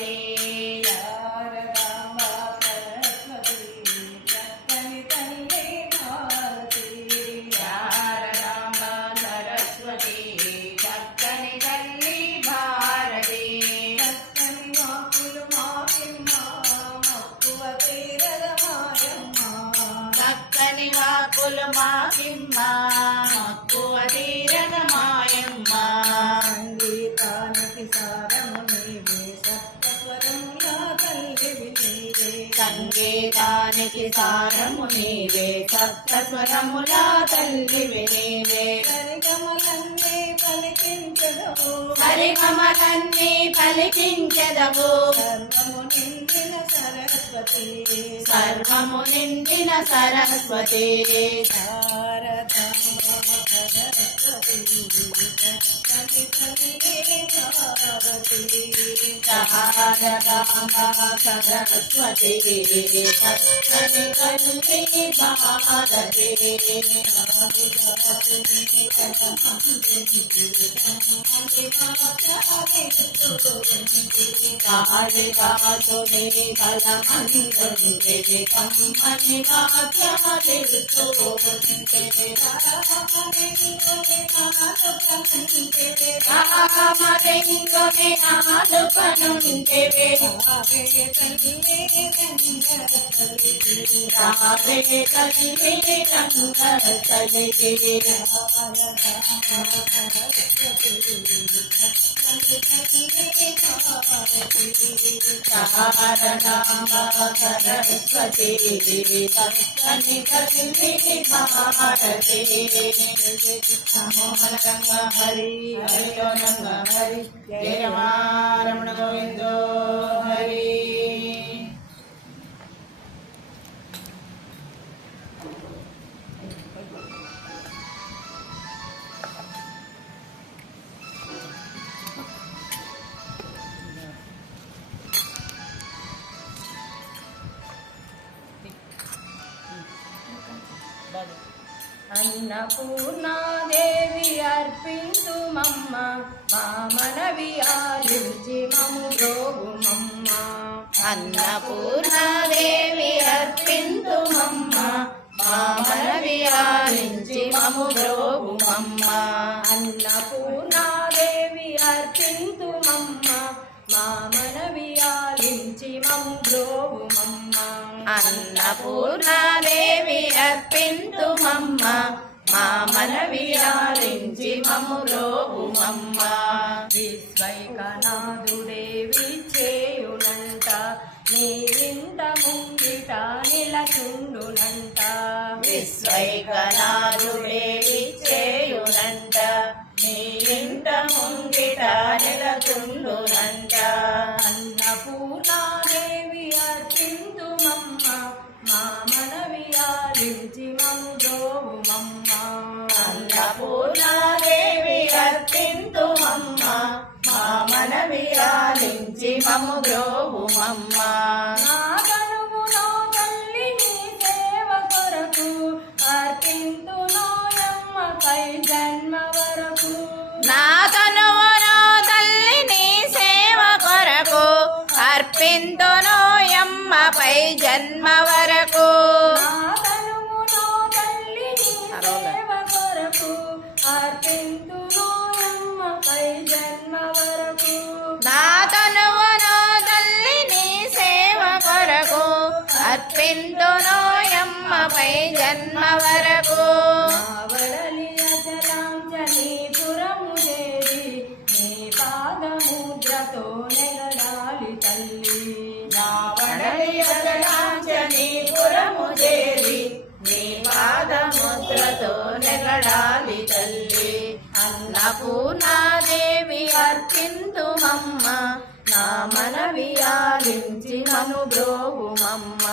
భారతి వాకులు మాకిమ్మ మక్కువ తీరగ మాయమ్మ సంగీతానికి సారము నీవే సప్తస్వరములా తల్లివి నీవే సంగీతానికి సారము నీవే సప్తస్వరములా తల్లివి నీవే సరిగమలన్నీ పలికించదవు సరిగమలన్నీ పలికించెదవు సర్వము నిండిన సరస్వతి సర్వము నిండిన సరస్వతి శారదాంబ సరస్వతి శారదాంబ సరస్వతి చక్కని తల్లి భారతి కాళిదాసుని కలమందుంటే కమ్మని వాక్యాలిస్తూ రామలింగుని ఆలుపనుంటే రావే తల్లి రంగ తల్లి శారదాంబ సరస్వతి చక్కని తల్లి భారతి నమో రంగ హరి హరియో రంగ హరి జయ రమణ గోవిందో హరి అన్నపూర్ణాదేవి అర్పింతుమమ్మ మా మనవి ఆలించి మము బ్రోగుమమ్మ అన్నపూర్ణాదేవి అర్పింతుమమ్మ మా మనవి ఆలించి మము బ్రోగుమమ్మ అన్నపూర్ణాదేవి అర్పింతుమమ్మ మా మనవి ఆలించి మము బ్రోగుమమ్మ అన్నపూర్ణాదేవి అర్పింతుమమ్మ మా మనవి ఆలించి మము బ్రోగుమమ్మ విశ్వైకనాథుడే విచ్చేయునంట నీ వింట ముంగిట నిలచుండునంట విశ్వైకనాథుడే విచ్చేయునంట నీ ఇంట ముంగిట నిలచుండునంట అన్నపూర్ణాదేవి అర్పింతుమమ్మ మా మనవి ఆలించి మము బ్రోవుమమ్మ అన్నపూర్ణాదేవి అర్పింతుమమ్మ మా మనవి ఆలించి మము బ్రోవుమమ్మ నా కనుములో తల్లి నీ సేవ కొరకు అర్పింతునోయమ్మ పై జన్మ వరకు నా తనువును తల్లి నీ సేవ కొరకు అర్పింతునోయమ్మ పై జన్మ వరకు నా కనుములో తల్లి నీ సేవ కొరకు అర్పింతునోయమ్మ పై జన్మ వరకు నా తనువును తల్లి నీ సేవ కొరకు అర్పింతునోయమ్మ పై జన్మ వరకు వడలి అచలాంచని పురము దేవి నీ పాదముద్రతో నెగడాలి తల్లి వడలి అచలాంచని పురము దేవి నీ పాదముద్రతో నెగడాలి తల్లి అన్నపూర్ణాదేవి అర్పింతుమమ్మ నా మనవి ఆలించి మము బ్రోవుమమ్మ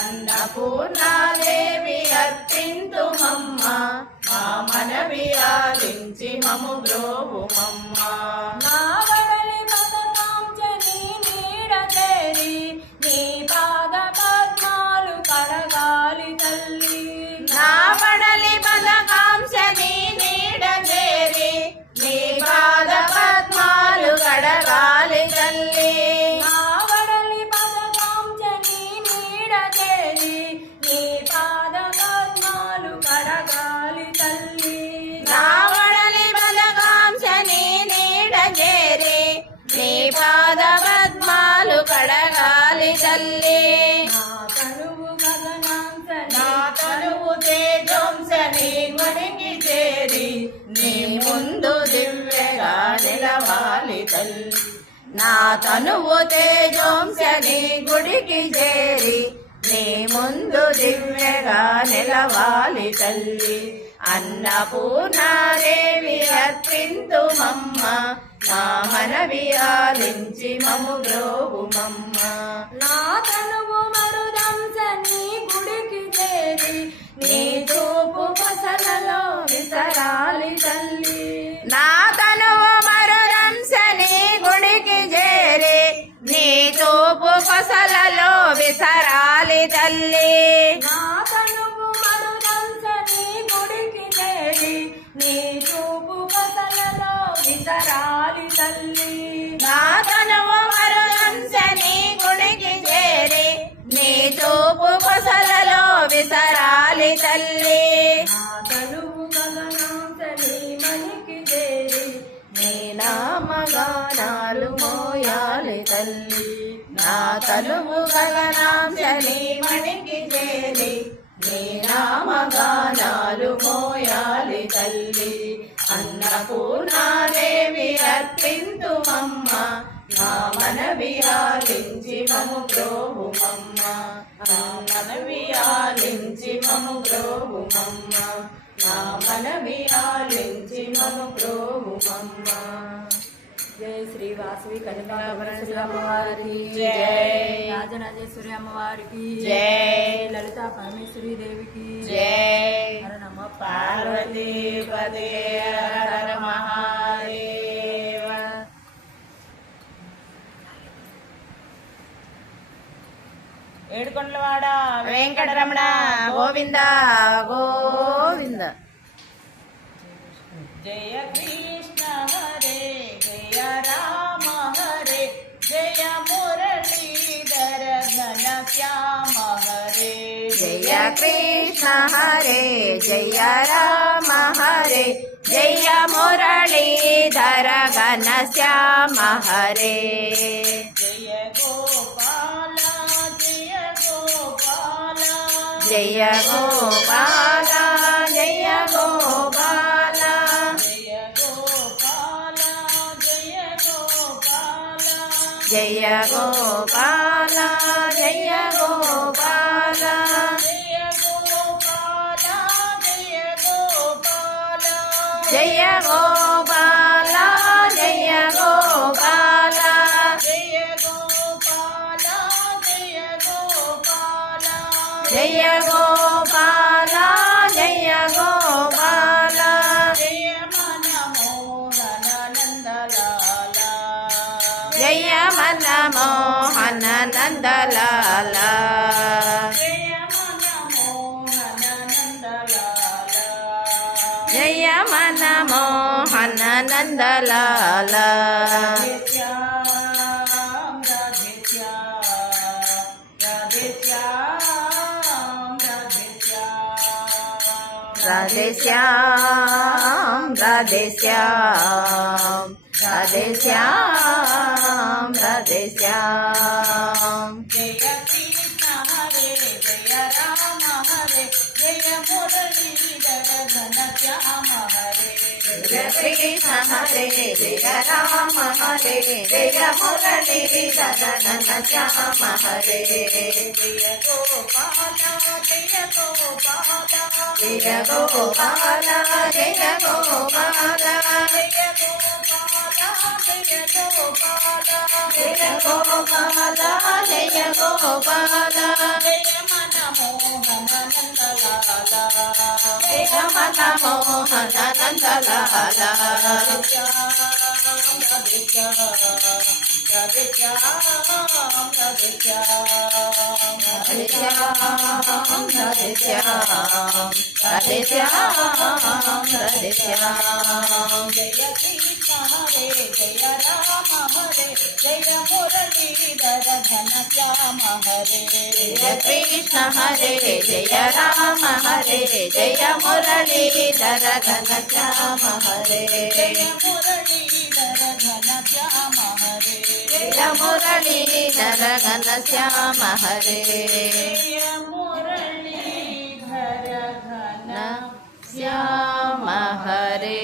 అన్నపూర్ణాదేవి అర్పింతుమమ్మ మా మనవి ఆలించి మము బ్రోవుమమ్మ నా వడలి పదకాంచని నీడ చేరి నీ పాద పద్మాలు కడగాలి తల్లి నా వడలి పదకాంశని నీడ చేరి నీ పాద పద్మాలు కడగాలి తల్లి నా తల్లి. నా తనువు తేజోంశని గుడికి చేరి నీ ముందు దివ్యగా నిలవాలి తల్లి. అన్నపూర్ణాదేవి అర్పింతుమమ్మ, మా మనవి ఆలించి మము బ్రోవుమమ్మ. నా తనువు మరుదంశ నీ గుడికి చేరి నీ చూపు కొసలలో విసరాలి తల్లి. నా తనువు మరుదంశని గుడికి చేరి నీ తూపు కొసలలో విసరాలి తల్లి. నా తనువు మరుదంశ నీ గుడికి చేరి నీ చూపు కొసలలో విసరాలి తల్లి. నా తనువు మరుదంశని గుడికి చేరి నీ తూపు కొసలలో విసరాలి తల్లి. నా తనువు గగనాంశ నీ మనికి చేరి నీ నామగానాలు మోయాలి తల్లి. నా తనువు గగనాంశని మణికి చేరి నీ నామగానాలు మోయాలి తల్లి. అన్నపూర్ణాదేవి అర్పింతుమమ్మ, మా మనవి ఆలించి మము బ్రోవుమమ్మ. మా మనవి ఆలించి మము బ్రోవుమమ్మ. మా మనవి ఆలించి మము బ్రోవుమమ్మ. జై శ్రీ వాసవి కనకాంబరేశ్వరి అమ్మవారికి జై. రాజరాజేశ్వరి అమ్మవారికి జై. లలితా పరమేశ్వరి దేవికి జై. హర నమ పార్వతీపదే హర హర మహాదేవ. ఏడుకొండలవాడ వెంకటరమణ గోవింద గోవింద. జయ కృష్ణ హరే జయ రామ హరే జయ మురళీధర ఘన శ్యామ హరే. జయ కృష్ణ హరే జయ రామ హరే జయ మురళీధర ఘన శ్యామ హరే. జయ గోపాల జయ గోపాల జయ గోపాల జయ గోపాల జయ గోపాల జయ గోపాల జయ గోపాల జయ గోపాల జయ గోపాల జయ గోపాల జయ గోపాల జయ గోపాల జయ గోపాల జయ గోపాల జయ గోపాల జయ గోపాల జయ మనమోహన నందలాల జయ మనమోహన నందలాల జయ మనమోహన నందలాల జయ మనమోహన నందలాల. రాధే శ్యామ్ రాధే శ్యామ్ రాధే శ్యామ్ రాధే శ్యామ్. జయ కృష్ణ హరే జయ రామ హరే జయ మురళీధర ఘన శ్యామ హరే. జయ కృష్ణ హరే జయ రామ హరే జయ మురళీధర ఘన శ్యామ హరే. జయ గోపాల జయ గోపాల జయ గోపాల జయ గోపాల జయ గోపాల జయ గోపాల జయ గోపాల జయ గోపాల జయ మనమోహన నందలాల జయ మనమోహన నందలాల. రాధే శ్యామ్ రాధే శ్యామ్ రాధే శ్యామ్ రాధే శ్యామ్ రాధే శ్యామ్ రాధే శ్యామ్ రాధే శ్యామ్. జయ కృష్ణ హరే జయ రామ హరే జయ మురళీధర ఘన శ్యామ హరే. జయ కృష్ణ హరే జయ రామ హరే జయ మురళీధర ఘన శ్యామ హరే. జయ మురళీధర ఘన శ్యామ హరే జయ మురళీధర ఘన శ్యామ హరే. జయ మురళీధర ఘన శ్యామ హరే.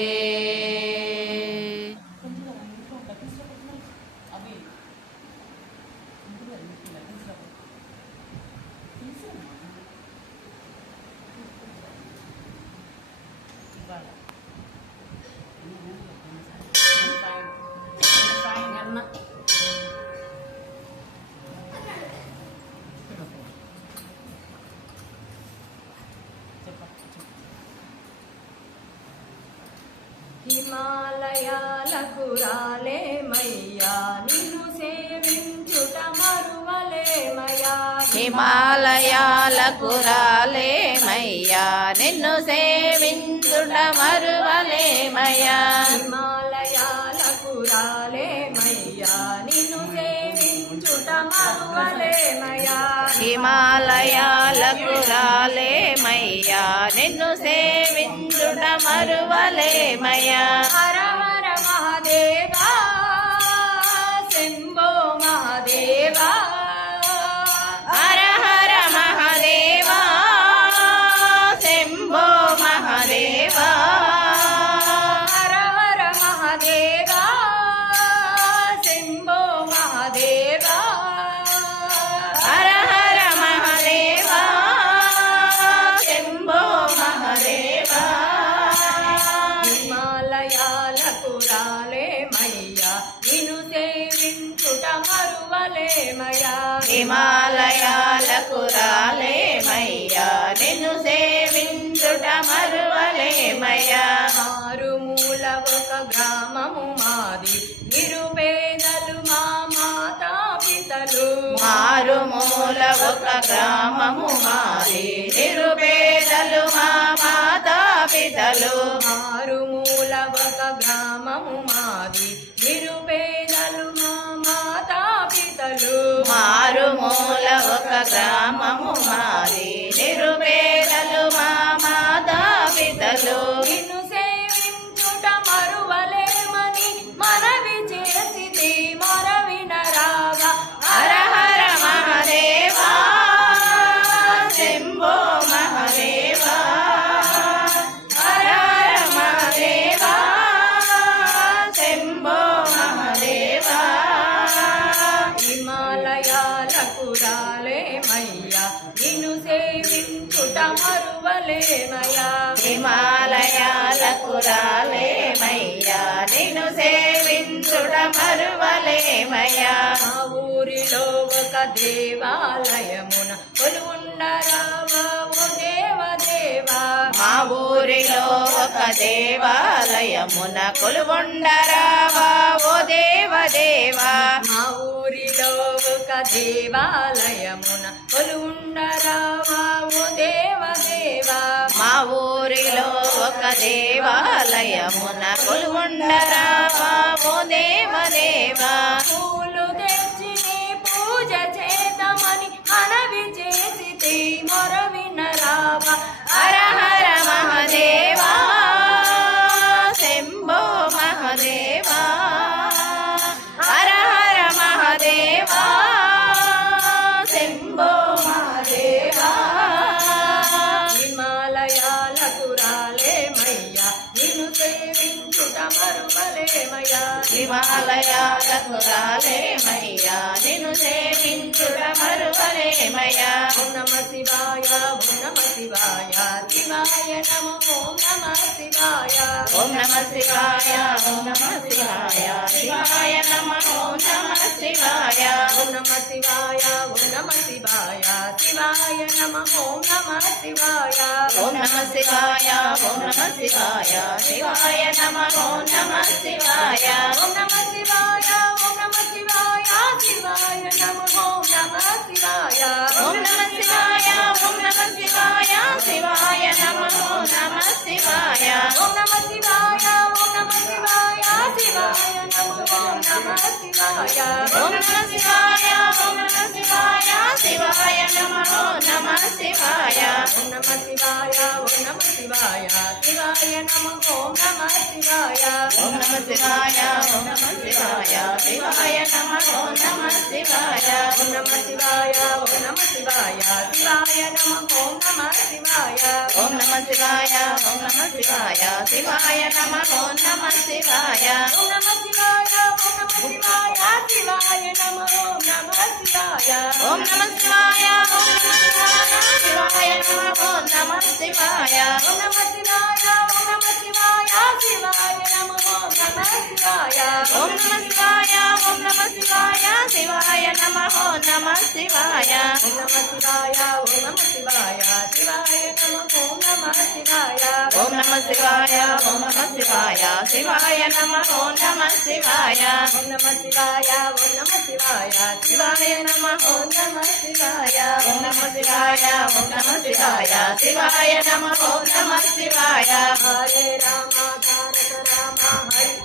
రాలేమయ్యా నిన్ను సేవించుట మరువలేమయ్యా హిమాలయాలకు రాలేమయ్యా నిన్ను సేవించుట మరువలేమయ్యా హిమాలయాలకు రాలేమయ్యా నిన్ను సేవించుట మరువలేమయ్యా హిమాలయాలకు రాలేమయ్యా నిన్ను సేవించుట మరువలేమయ్యా హర హర మహాదేవా శంభో మహాదేవా హర హర మహాదేవా శంభో మహాదేవా హర హర మహాదేవా శంభో మహాదేవా హర హర మహాదేవా శంభో మహాదేవా హిమాలయాలకు రాలేమయ్యా నిన్ను సేవించుట మరువలేమయ్యా హిమాలయాలకు రాలేమయ్యా నిన్ను సేవించుట మరువలేమయ్యా మారుమూల ఒక గ్రామము మాది నిరుపేదలు మా మాతా పితలు మారుమూల ఒక గ్రామము మాది నిరుపేదలు మా మాతా పితలు మారుమూల ఒక గ్రామము మాది నిరుపేదలు మా మాతా పితలు మారుమూల ఒక గ్రామము మాది నిరుపేదలు మా మాతా పితలు నిన్ను సేవించుట మరువలేమని మనవి చేసిది మరవినరాగా హర హర మహాదేవా శంభో మహాదేవా హర హర మహాదేవా శంభో మహాదేవా హిమాలయాలకు రాలేమయ్యా నిన్ను సేవించుట మరువలేమయ్యా హిమాలయాలకు రాలేమయ్యా నిన్ను సేవించుట మరువలేమయ్యా మా ఊరిలో ఒక దేవాలయమున కొలువుండరావా ఓ దేవదేవా మా ఊరిలో ఒక దేవాలయమున కొలువుండరావా ఓ దేవదేవా మా ఊరిలో ఒక దేవాలయమున కొలువుండరావా ఓ దేవదేవా మా ఊరిలో ఒక దేవాలయమున కొలువుండరావా ఓ దేవదేవా పూలు తెచ్చి నీ పూజ చేద్దామని మనవి చేసి మొరవినరావా హర హర మహాదేవా శంభో మహాదేవా హర హర మహాదేవా శంభో మహాదేవా హిమాలయాలకు రాలేమయ్యా నిన్ను సేవించుట మరువలేమయ్యా హిమాలయాలకు రాలేమయ్యా నిన్ను సేవించుట మరువలేమయ్యా ఓం నమ శివాయ ఓం నమ శివాయ శివాయ నమో ఓం నమ శివాయ ఓం నమ శివాయ ఓం నమ శివాయ శివాయ నమః ఓం నమ శివాయ ఓం నమ శివాయ ఓం నమ శివాయ శివాయ నమో ఓం నమ శివాయ ఓం నమ శివాయ ఓం నమ శివాయ శివాయ నమః ఓం నమ శివాయ ఓం నమ శివాయ ఓం నమ శివాయ శివాయ నమో ఓం నమ శివాయ ఓం నమ శివాయ ఓం నమ శివాయ శివాయ నమః ఓం నమ శివాయ ఓం నమ శివాయ ఓం నమ శివాయ శివాయ నమో ఓం నమ శివాయ ఓం నమ శివాయ ఓం నమ శివాయ శివాయ నమః ఓం నమ శివాయ ఓం నమ శివాయ ఓం నమ శివాయ శివాయ నమో ఓం నమ శివాయ ఓం నమ శివాయ ఓం నమ శివాయ శివాయ నమః ఓం నమ శివాయ ఓం నమ శివాయ ఓం నమ శివాయ శివాయ నమో ఓం నమ శివాయ ఓం నమ శివాయ ఓం నమ శివాయ శివాయ నమః ఓం నమ శివాయ ఓం నమ శివాయ ఓం నమ శివాయ శివాయ నమో ఓం నమ శివాయ ఓం నమ శివాయ ఓం నమ శివాయ శివాయ నమః ఓం నమ శివాయ ఓం నమ శివాయ ఓం నమ శివాయ శివాయ నమో ఓం నమ శివాయ ఓం నమ శివాయ ఓం నమ శివాయ శివాయ నమః ఓం నమ శివాయ ఓం నమ శివాయ ఓం నమ శివాయ శివాయ నమో ఓం నమ శివాయ ఓం నమ శివాయ ఓం నమ శివాయ శివాయ నమః ఓం నమ శివాయ ఓం నమ శివాయ ఓం నమ శివాయ శివాయ నమః ఓం నమ శివాయ ఓం నమ శివాయ ఓం నమ శివాయ శివాయ నమః ఓం నమ శివాయ హరే రామ తారక రామ హరి